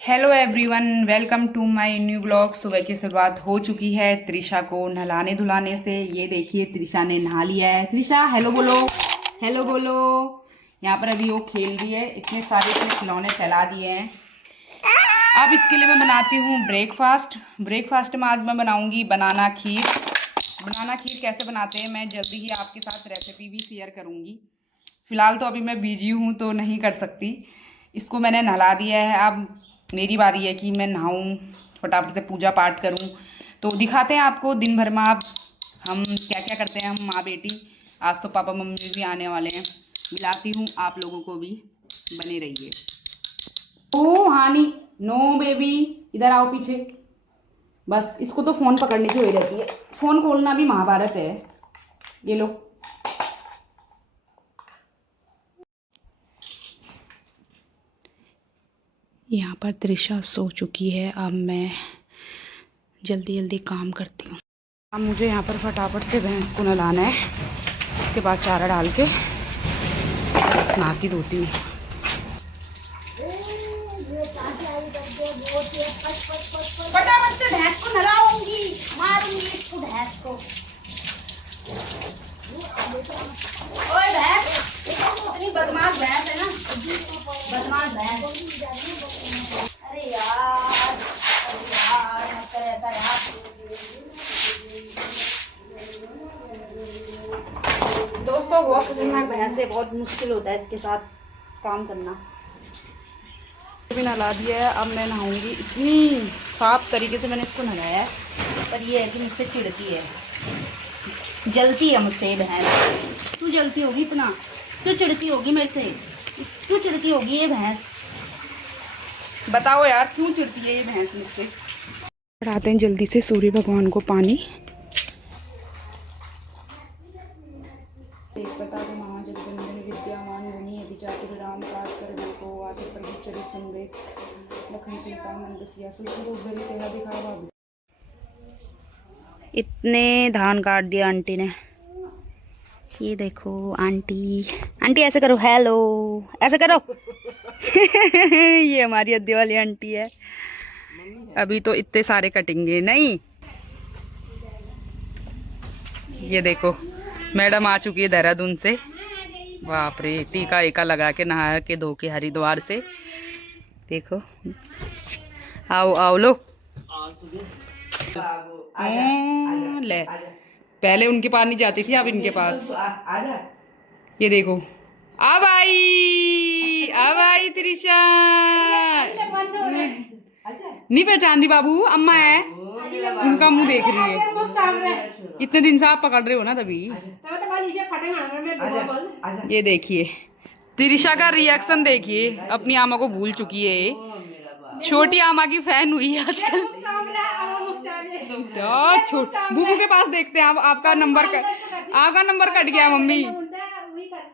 Hello everyone, welcome to my new blog. सुबह की शुरुआत हो चुकी है त्रिशा को नहलाने धुलाने से। ये देखिए त्रिशा ने नहा लिया है। त्रिशा हेलो बोलो, हेलो बोलो। यहाँ पर अभी वो खेल रही है। इतने सारे इसने खिलौने फैला दिए हैं। अब इसके लिए मैं बनाती हूँ ब्रेकफास्ट। ब्रेकफास्ट में आज मैं बनाऊँगी बनाना खीर। बनाना खीर कैसे बनाते हैं मैं जल्दी ही आपके साथ रेसिपी भी शेयर करूँगी। फ़िलहाल तो अभी मैं बिजी हूँ तो नहीं कर सकती। इसको मैंने नहला दिया है। अब मेरी बारी है कि मैं नहाऊँ, फटाफट से पूजा पाठ करूँ। तो दिखाते हैं आपको दिन भर में आप हम क्या क्या करते हैं, हम माँ बेटी। आज तो पापा मम्मी भी आने वाले हैं। मिलाती हूँ आप लोगों को भी, बने रहिए। ओ हानी, नो बेबी, इधर आओ पीछे। बस इसको तो फ़ोन पकड़ने की हुई रहती है। फ़ोन खोलना भी महाभारत है। ये लो। यहाँ पर त्रिशा सो चुकी है। अब मैं जल्दी जल्दी काम करती हूँ। अब मुझे यहाँ पर फटाफट से भैंस को नहलाना है। उसके बाद चारा डाल के बस नहाती धोती हूँ। फटाफट से भैंस को नहलाऊंगी, मारूंगी इसको भैंस को। ओए भैंस, इतनी बदमाश भैंस है ना, बदमाश भैंस। अरे यार, मत करे ऐसा यार। दोस्तों बहुत खतरनाक भैंस है, बहुत मुश्किल होता है इसके साथ काम करना। भी नहला दिया है। अब मैं नहाऊंगी। इतनी साफ तरीके से मैंने इसको नहलाया है, पर ये है कि मुझसे चिढ़ती है, जलती है मुझसे भैंस। क्यों जलती होगी इतना? क्यों चिढ़ती होगी मेरे से? क्यों चिढ़ती होगी ये भैंस? बताओ यार, क्यों चिढ़ती है ये भैंस मुझसे? चढ़ाते हैं जल्दी से सूर्य भगवान को पानी। बता दो महा जगदंबन विद्यामान गुणी यदि चातुर राम काज कर को आते प्रभुचरि संवेद लखन चिंता मंद सिया सुलभ उभरी सेहा दिखावा। इतने धान काट दिया आंटी ने। ये देखो आंटी, आंटी ऐसे करो, हेलो ऐसे करो। ये हमारी अद्दे वाली आंटी है। अभी तो इतने सारे कटेंगे नहीं। ये देखो मैडम आ चुकी है देहरादून से। बाप रे, टीका एका लगा के नहा के धो के हरिद्वार से। देखो, आओ आओ लो। ले, पहले उनके पास नहीं जाती थी, अब इनके पास। ये देखो, अब आई त्रिशा। नहीं पहचानती बाबू, अम्मा है। उनका मुंह देख रही है। इतने दिन से आप पकड़ रहे हो ना, तभी। ये देखिए त्रिशा का रिएक्शन देखिए। अपनी आमा को भूल चुकी है ये। छोटी आमा की फैन हुई है आजकल। बुबू के पास देखते हैं। आपका नंबर कट गया मम्मी।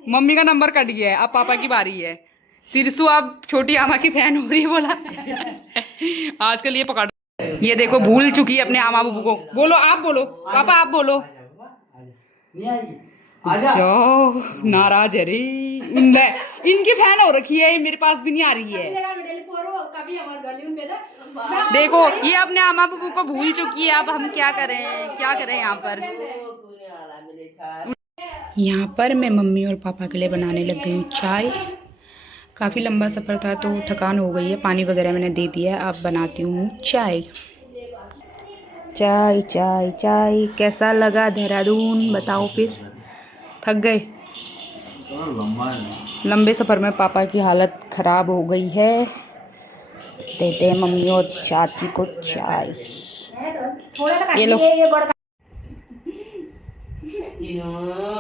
मम्मी का नंबर कट गया है। अब पापा की बारी है। तिरसु अब छोटी आमा की फैन हो रही है, बोला। आजकल ये पकड़। ये देखो भूल चुकी है अपने आमा बुबू को। बोलो, आप बोलो पापा, आप बोलो। जो नाराज है रे। इनकी फैन हो रखी है, मेरे पास भी नहीं आ रही है। देखो ये अपने आमा बुबू को भूल चुकी है। अब हम क्या करें, क्या करें यहाँ पर। यहाँ पर मैं मम्मी और पापा के लिए बनाने लग गई हूँ चाय। काफ़ी लंबा सफ़र था तो थकान हो गई है। पानी वगैरह मैंने दे दिया है। अब बनाती हूँ चाय। चाय चाय चाय। कैसा लगा देहरादून, बताओ फिर। थक गए? लंबे सफ़र में पापा की हालत ख़राब हो गई है। देते हैं मम्मी और चाची को चाय। ये लो।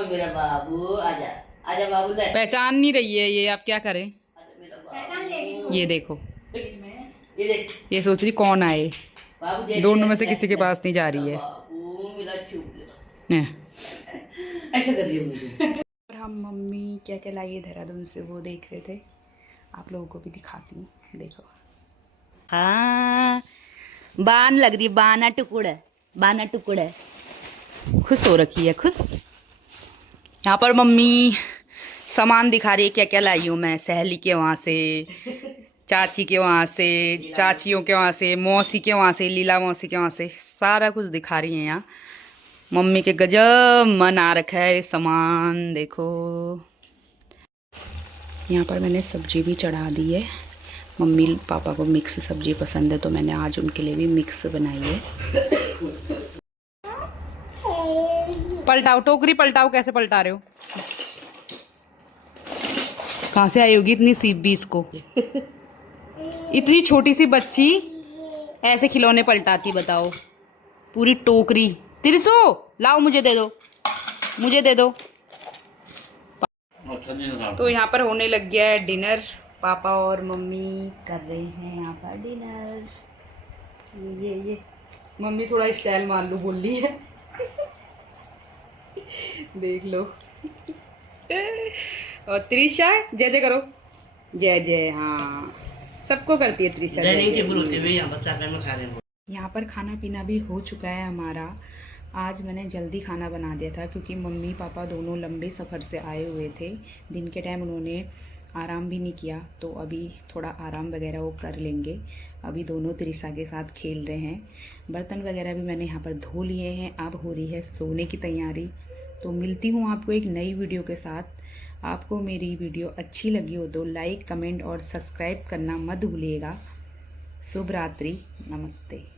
मेरा बाबू आजा, आजा बाबू। पहचान नहीं रही है ये, आप क्या करें। ये देखो, ये सोच रही कौन आए। दोनों में से किसी के पास नहीं जा रही है। ऐसा कर रही है। और हम मम्मी क्या क्या लाई है देहरादून से वो देख रहे थे। आप लोगों को भी दिखाती हूँ, देखो। हाँ, बान लग रही है, बाना टुकुड़ है, बाना टुकुड़ है। खुश हो रखी है, खुश। यहाँ पर मम्मी सामान दिखा रही है क्या क्या लाई हूँ मैं सहेली के वहाँ से। चाची के वहाँ से, चाचियों के वहाँ से, मौसी के वहाँ से, लीला मौसी के वहाँ से, सारा कुछ दिखा रही हैं यहाँ। मम्मी के गजब मन आ रखा है सामान देखो। यहाँ पर मैंने सब्जी भी चढ़ा दी है। मम्मी पापा को मिक्स सब्जी पसंद है तो मैंने आज उनके लिए भी मिक्स बनाई है। पलटाओ टोकरी, पलटाओ। कैसे पलटा रहे हो? कहाँ से आई होगी इतनी सीप भी इसको? इतनी छोटी सी बच्ची ऐसे खिलौने पलटाती, बताओ। पूरी टोकरी। तिरसो लाओ, मुझे दे दो, मुझे दे दो। तो यहाँ पर होने लग गया है डिनर। पापा और मम्मी कर रहे हैं यहाँ पर डिनर। ये मम्मी थोड़ा स्टाइल मार लो बोल रही है। देख लो। और त्रिशा जय जय करो, जय जय। हाँ, सबको करती है त्रिशा जय जय। यहाँ पर खाना पीना भी हो चुका है हमारा। आज मैंने जल्दी खाना बना दिया था क्योंकि मम्मी पापा दोनों लंबे सफ़र से आए हुए थे। दिन के टाइम उन्होंने आराम भी नहीं किया तो अभी थोड़ा आराम वगैरह वो कर लेंगे। अभी दोनों त्रिशा के साथ खेल रहे हैं। बर्तन वगैरह भी मैंने यहाँ पर धो लिए हैं। अब हो रही है सोने की तैयारी। तो मिलती हूँ आपको एक नई वीडियो के साथ। आपको मेरी वीडियो अच्छी लगी हो तो लाइक, कमेंट और सब्सक्राइब करना मत भूलिएगा। शुभ रात्रि, नमस्ते।